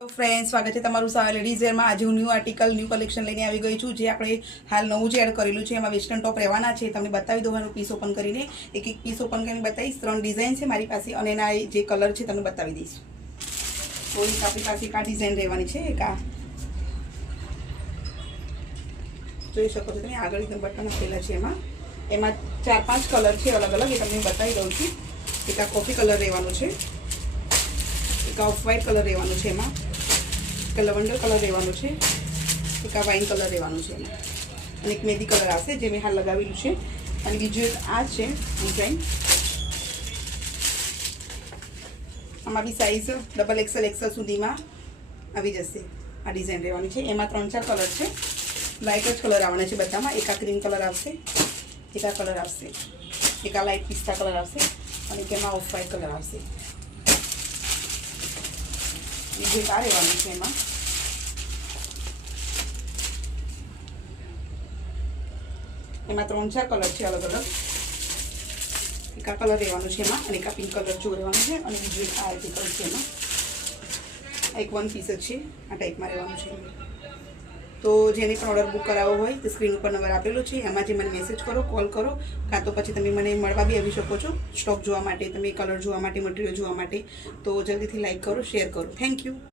તો ફ્રેન્ડ્સ, સ્વાગત છે તમારું સારા લેડીઝ વેરમાં। આજે હું ન્યૂ કલેક્શન લઈને આવી ગઈ છું, જે આપણે હાલ નવું જ એડ કરેલું છે। એમાં વેસ્ટર્ન ટોપ રહેવાના છે। તમને બતાવી દઉં, એનું પીસ ઓપન કરીને એક પીસ ઓપન કરીને બતાવીશ। 3 ડિઝાઇન છે મારી પાસે અને એના જે કલર છે તમને બતાવી દઈશ। તો એક આપણી પાસે આ ડિઝાઇન રહેવાની છે। એક આ જોઈ શકો છો તમે, આગળ એકદમ બટન આપેલા છે। એમાં 4-5 કલર છે અલગ અલગ, એ તમને બતાવી દઉં છું। એક આ કોફી કલર રહેવાનું છે, એક ઓફ વ્હાઇટ કલર રહેવાનું છે, એમાં એક લવંડર કલર રહેવાનું છે, એક આ વાઇન કલર રહેવાનું છે એમાં, અને એક મહેંદી કલર આવશે જે મેં હાલ લગાવેલું છે। અને બીજું એક આ છે ડિઝાઇન, આમાં બી સાઇઝ XXL સુધીમાં આવી જશે। આ ડિઝાઇન રહેવાની છે। એમાં 3-4 કલર છે, લાઇટ જ કલર આવવાના છે બધામાં। એક આ ક્રીમ કલર આવશે, એક આ કલર આવશે, એક આ લાઇટ પિસ્તા કલર આવશે, અને એક એમાં ઓફ વ્હાઇટ કલર આવશે। બીજું એક આ રહેવાનું છે, એમાં 3-4 કલર છે અલગ અલગ। એક આ કલર રહેવાનું છે એમાં, અને એક આ પિંક કલર જો રહેવાનું છે, અને બીજું એક આ આર્ટિકલ છે એમાં। એક 1 પીસ જ છે, આ ટાઈપમાં રહેવાનું છે। તો જેને પણ ઓર્ડર બુક કરાવવો હોય તો સ્ક્રીન ઉપર નંબર આપેલો છે, એમાં જે મને મેસેજ કરો, કોલ કરો, કાં તો પછી તમે મને મળવા બી આવી શકો છો સ્ટોક જોવા માટે, તમે કલર જોવા માટે, મટીરિયલ જોવા માટે। તો જલ્દીથી લાઈક કરો, શેર કરો। Thank you.